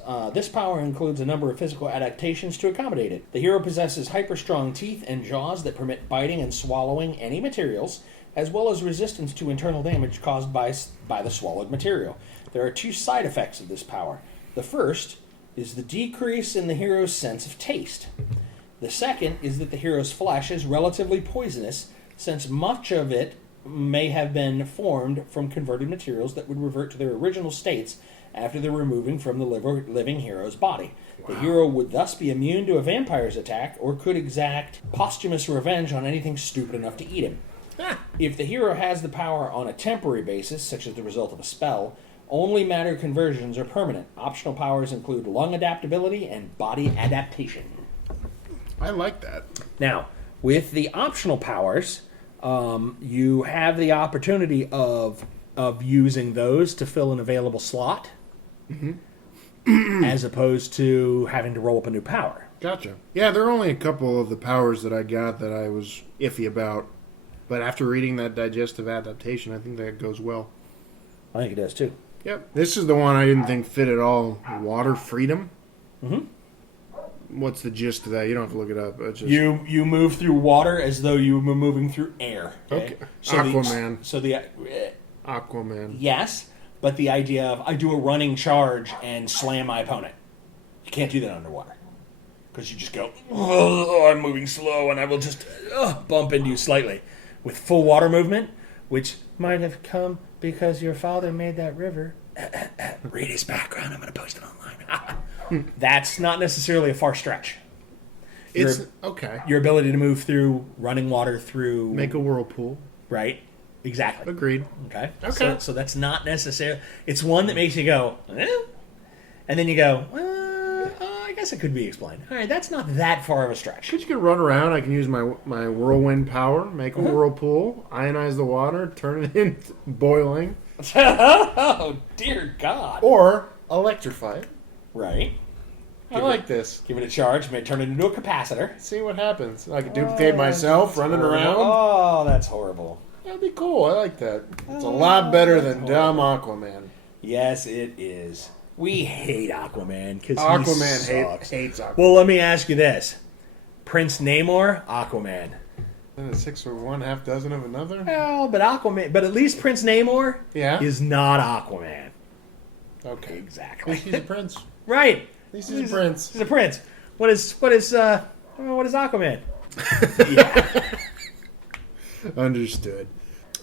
power includes a number of physical adaptations to accommodate it. The hero possesses hyper-strong teeth and jaws that permit biting and swallowing any materials, as well as resistance to internal damage caused by the swallowed material. There are 2 side effects of this power. The first is the decrease in the hero's sense of taste. The second is that the hero's flesh is relatively poisonous, since much of it may have been formed from converted materials that would revert to their original states after the removing from the living hero's body. Wow. The hero would thus be immune to a vampire's attack or could exact posthumous revenge on anything stupid enough to eat him. If the hero has the power on a temporary basis, such as the result of a spell, only matter conversions are permanent. Optional powers include lung adaptability and body adaptation. I like that. Now, with the optional powers, you have the opportunity of using those to fill an available slot, as opposed to having to roll up a new power. Gotcha. Yeah, there are only a couple of the powers that I got that I was iffy about, but after reading that digestive adaptation, I think that goes well. I think it does too. Yep. This is the one I didn't think fit at all. Water freedom. Mm-hmm. What's the gist of that? You don't have to look it up. It's just... You move through water as though you were moving through air. Okay. Aquaman. Aquaman. Yes, but the idea of I do a running charge and slam my opponent. You can't do that underwater. Because you just go, oh, I'm moving slow, and I will just bump into you slightly. With full water movement, which might have come because your father made that river. Read his background. I'm going to post it online. That's not necessarily a far stretch. It's okay. Your ability to move through running water through... Make a whirlpool. Right. Exactly. Agreed. Okay. Okay. So that's not necessarily... It's one that makes you go, and then you go, I guess it could be explained. All right, that's not that far of a stretch. But you can run around. I can use my whirlwind power, make a whirlpool, ionize the water, turn it into boiling. Oh, dear God. Or electrify it. Right. I like this. Give it a charge, may turn it into a capacitor. See what happens. I can duplicate myself running around. Oh, that's horrible. That'd be cool. I like that. It's a lot better than dumb Aquaman. Yes, it is. We hate Aquaman because Aquaman hates Aquaman. Well, let me ask you this: Prince Namor, Aquaman. And 6 for one, half dozen of another? Well, but Aquaman, but at least Prince Namor is not Aquaman. Okay. Exactly. He's a prince. Right. At least he's a prince. He's a prince. What is Aquaman? Yeah. Understood.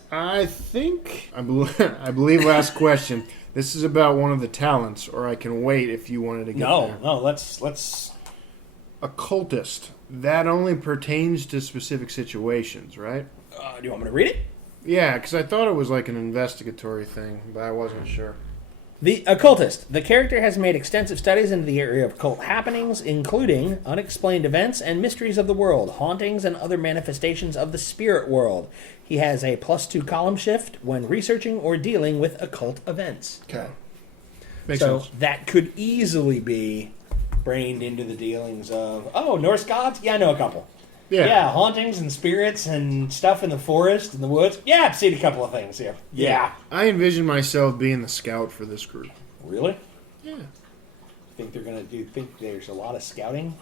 I believe last question. This is about one of the talents, or I can wait if you wanted to get there. No, let's Occultist. That only pertains to specific situations, right? do you want me to read it? Yeah, because I thought it was like an investigatory thing, but I wasn't sure. The occultist. The character has made extensive studies into the area of occult happenings, including unexplained events and mysteries of the world, hauntings, and other manifestations of the spirit world. He has a +2 column shift when researching or dealing with occult events. Okay. Makes so sense. that could easily be brained into the dealings of, Norse gods? Yeah, I know a couple. Yeah, hauntings and spirits and stuff in the forest and the woods. Yeah, I've seen a couple of things here. Yeah. I envision myself being the scout for this group. Really? Yeah. Do you think there's a lot of scouting?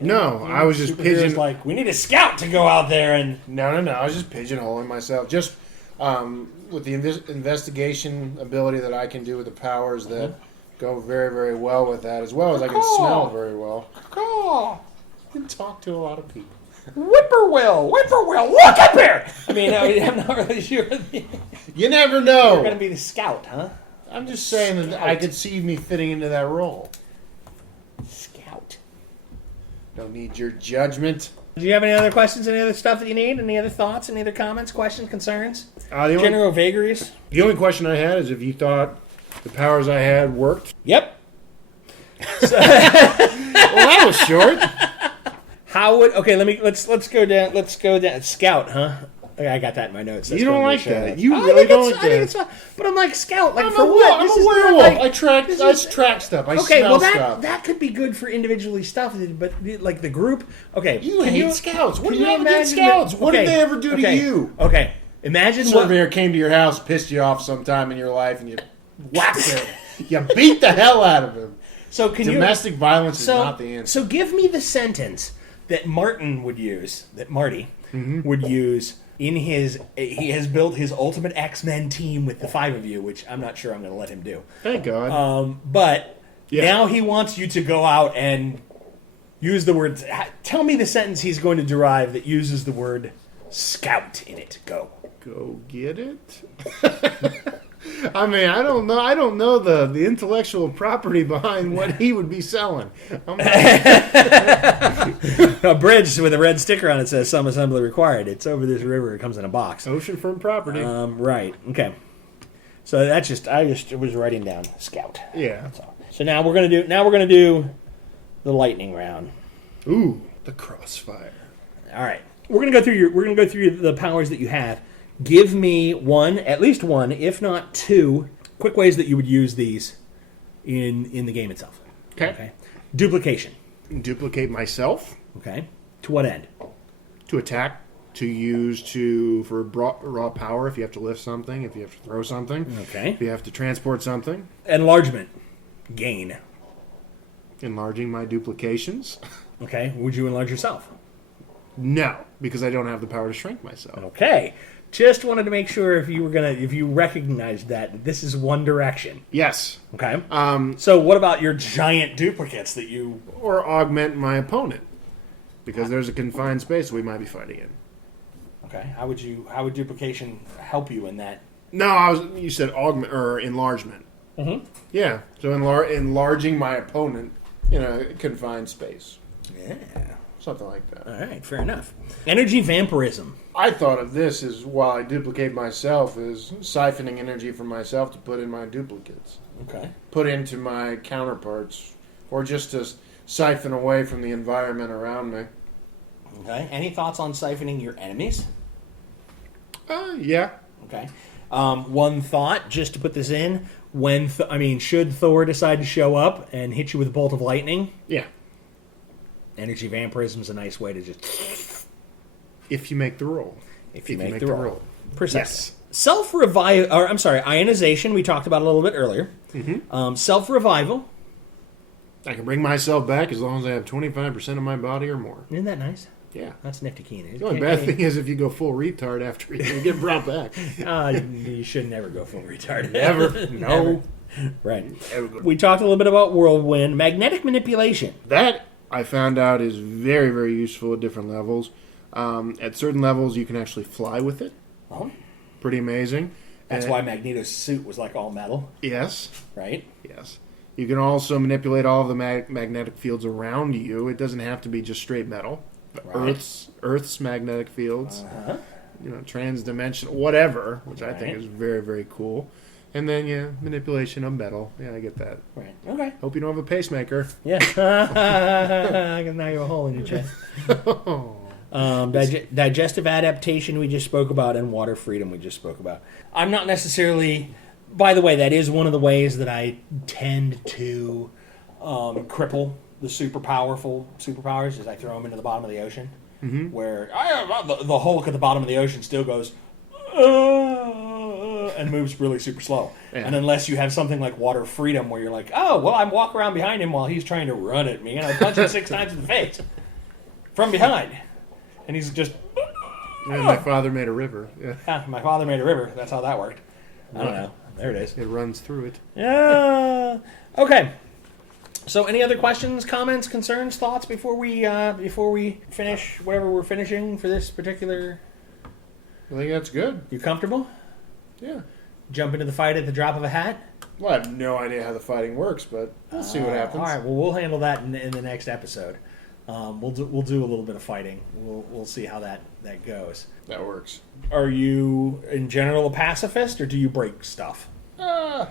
No, I was just pigeon. Like, we need a scout to go out there and... No. I was just pigeonholing myself. Just with the investigation ability that I can do with the powers that go very, very well with that, as well as I can smell very well. And talk to a lot of people. Whippoorwill, look up here! I mean, I'm not really sure. You never know. You're going to be the scout, huh? I'm just saying that I could see me fitting into that role. Scout. Don't need your judgment. Do you have any other questions, any other stuff that you need? Any other thoughts, any other comments, questions, concerns? General vagaries? The only question I had is if you thought the powers I had worked. Yep. Well, that was short. How would let's go down scout, huh? Okay, I got that in my notes. You don't like that. You really don't like that. But I'm like scout. Like I'm for what? I'm a werewolf. I track stuff. I smell stuff. That could be good for individually stuff, but like the group. Okay, you hate scouts. What do you have against scouts? What did they ever do to you? Okay, imagine surveyor came to your house, pissed you off sometime in your life, and you whacked him. You beat the hell out of him. So domestic violence is not the answer. So give me the sentence that Marty would use in his. He has built his ultimate X-Men team with the 5 of you, which I'm not sure I'm going to let him do. Thank God. But now he wants you to go out and use the word. Tell me the sentence he's going to derive that uses the word scout in it. Go get it. I mean, I don't know the intellectual property behind what he would be selling. A bridge with a red sticker on it says "Some assembly required." It's over this river. It comes in a box. Oceanfront property. Right. Okay. So I was writing down scout. Yeah. That's all. So now we're gonna do the lightning round. Ooh, the crossfire. All right. We're gonna go through the powers that you have. Give me at least one, if not 2, quick ways that you would use these in the game itself. Okay. Duplication. Duplicate myself. Okay. To what end? To attack. To use for raw power if you have to lift something, if you have to throw something. Okay. If you have to transport something. Enlargement. Gain. Enlarging my duplications. Okay. Would you enlarge yourself? No, because I don't have the power to shrink myself. Okay. Just wanted to make sure if you recognized that this is one direction. Yes. Okay. So what about your giant duplicates that you... Or augment my opponent. Because there's a confined space we might be fighting in. Okay. How would duplication help you in that? No, you said augment or enlargement. Mm-hmm. Yeah. So enlarging my opponent in a confined space. Yeah. Something like that. All right, fair enough. Energy vampirism. I thought of this as, while I duplicate myself, as siphoning energy from myself to put in my duplicates. Okay. Put into my counterparts. Or just to siphon away from the environment around me. Okay. Any thoughts on siphoning your enemies? Yeah. Okay. One thought, just to put this in, should Thor decide to show up and hit you with a bolt of lightning? Yeah. Energy vampirism is a nice way to just... If you make the roll. If you make the roll. Precisely. Yes. Ionization, we talked about a little bit earlier. Mm-hmm. Self-revival. I can bring myself back as long as I have 25% of my body or more. Isn't that nice? Yeah. That's nifty keen. The only bad thing is if you go full retard after you get brought back. You should never go full retard. Never. No. Right. We talked a little bit about whirlwind. Magnetic manipulation. That, I found out, is very, very useful at different levels. At certain levels, you can actually fly with it. Oh. Pretty amazing. That's why Magneto's suit was like all metal. Yes. Right? Yes. You can also manipulate all of the magnetic fields around you. It doesn't have to be just straight metal. Right. Earth's magnetic fields, Uh-huh. Trans-dimensional, whatever, which I think Right. is very, very cool. And then, manipulation of metal. Yeah, I get that. Right. Okay. Hope you don't have a pacemaker. Yeah. I can knock you a hole in your chest. Digestive adaptation we just spoke about, and water freedom we just spoke about. I'm not necessarily... By the way, that is one of the ways that I tend to cripple the super powerful superpowers, is I throw them into the bottom of the ocean, where the Hulk at the bottom of the ocean still goes... and moves really super slow. Yeah. And unless you have something like water freedom where you're like, oh, well, I walk around behind him while he's trying to run at me, and I punch him 6 times in the face from behind. And he's just... And my father made a river. Yeah, my father made a river. That's how that worked. I don't know. There it is. It runs through it. Yeah. Okay. So any other questions, comments, concerns, thoughts before we finish whatever we're finishing for this particular... I think that's good. You comfortable? Yeah. Jump into the fight at the drop of a hat? Well, I have no idea how the fighting works, but we'll see what happens. All right. Well, we'll handle that in the next episode. We'll do a little bit of fighting. We'll see how that goes. That works. Are you in general a pacifist, or do you break stuff?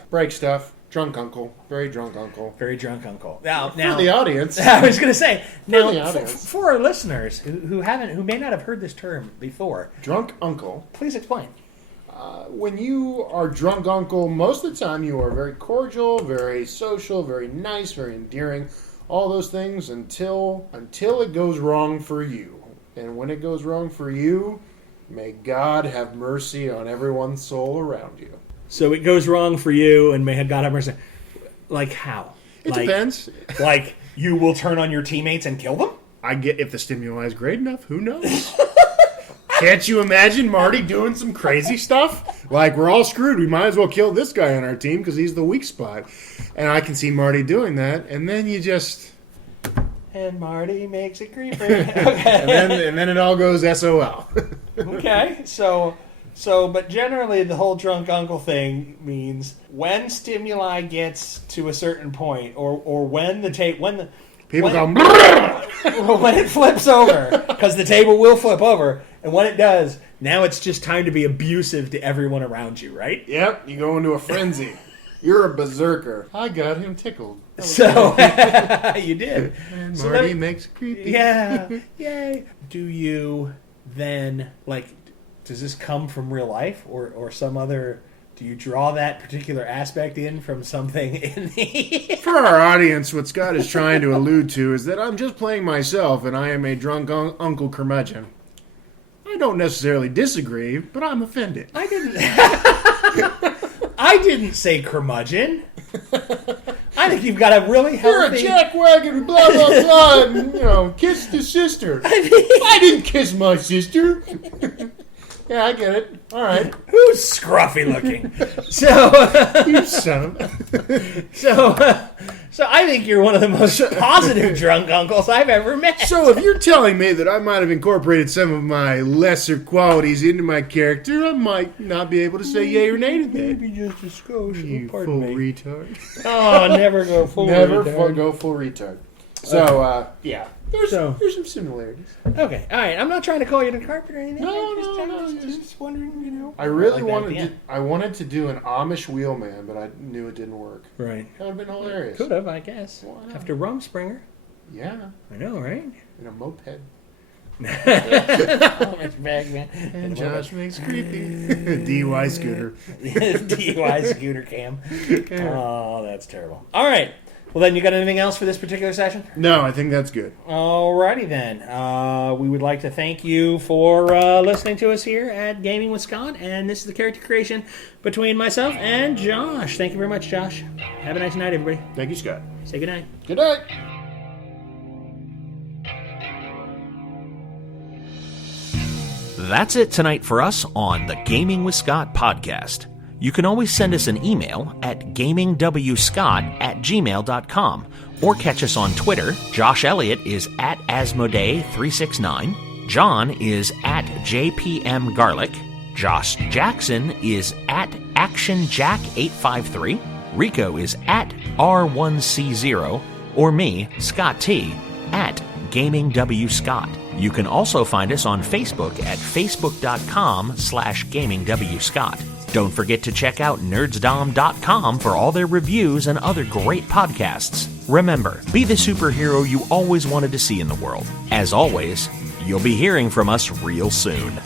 Break stuff. Drunk uncle. Very drunk uncle. Very drunk uncle. Now for the audience. I was going to say For our listeners who may not have heard this term before. Drunk uncle. Please explain. When you are drunk uncle, most of the time you are very cordial, very social, very nice, very endearing. All those things until it goes wrong for you. And when it goes wrong for you, may God have mercy on everyone's soul around you. So it goes wrong for you, and may God have mercy. Like how? It depends. Like you will turn on your teammates and kill them? I get if the stimuli is great enough. Who knows? Can't you imagine Marty doing some crazy stuff? Like, we're all screwed. We might as well kill this guy on our team because he's the weak spot. And I can see Marty doing that. And then you just... And Marty makes it creepy. Okay. and then it all goes SOL. Okay. So, but generally the whole drunk uncle thing means when stimuli gets to a certain point, or when the People go... when it flips over, because the table will flip over, and when it does, now it's just time to be abusive to everyone around you, right? Yep, you go into a frenzy. You're a berserker. I got him tickled. So, you did. And Marty makes it creepy. Yeah, yay. Do you then, does this come from real life, or some other... Do you draw that particular aspect in from something in the... For our audience, what Scott is trying to allude to is that I'm just playing myself and I am a drunk Uncle Curmudgeon. I don't necessarily disagree, but I'm offended. I didn't say curmudgeon. I think you've got a really healthy... You're a jackwagon, blah, blah, blah, and, kissed his sister. I didn't kiss my sister. Yeah, I get it. All right. Who's scruffy looking? So you son. So I think you're one of the most positive drunk uncles I've ever met. So if you're telling me that I might have incorporated some of my lesser qualities into my character, I might not be able to say yay or nay to that. Maybe just a skosh. You full retard. Oh, never go full retard. Never go full retard. So, yeah. There's some similarities. Okay, all right. I'm not trying to call you the carpet or anything. No. Just wondering, I really wanted to do an Amish wheelman, but I knew it didn't work. Right. That would have been hilarious. Could have, I guess. After Rumspringa. Yeah. I know, right? In a moped. And Josh makes creepy. DUI scooter. DUI scooter cam. Oh, that's terrible. All right. Well, then, you got anything else for this particular session? No, I think that's good. Alrighty, then. We would like to thank you for listening to us here at Gaming with Scott, and this is the character creation between myself and Josh. Thank you very much, Josh. Have a nice night, everybody. Thank you, Scott. Say good night. Good night. That's it tonight for us on the Gaming with Scott podcast. You can always send us an email at gamingwscott@gmail.com or catch us on Twitter. Josh Elliott is at Asmodee369. John is at JPMGarlic. Josh Jackson is at ActionJack853. Rico is at R1C0. Or me, Scott T, at GamingWScott. You can also find us on Facebook at facebook.com/GamingWScott. Don't forget to check out nerdsdom.com for all their reviews and other great podcasts. Remember, be the superhero you always wanted to see in the world. As always, you'll be hearing from us real soon.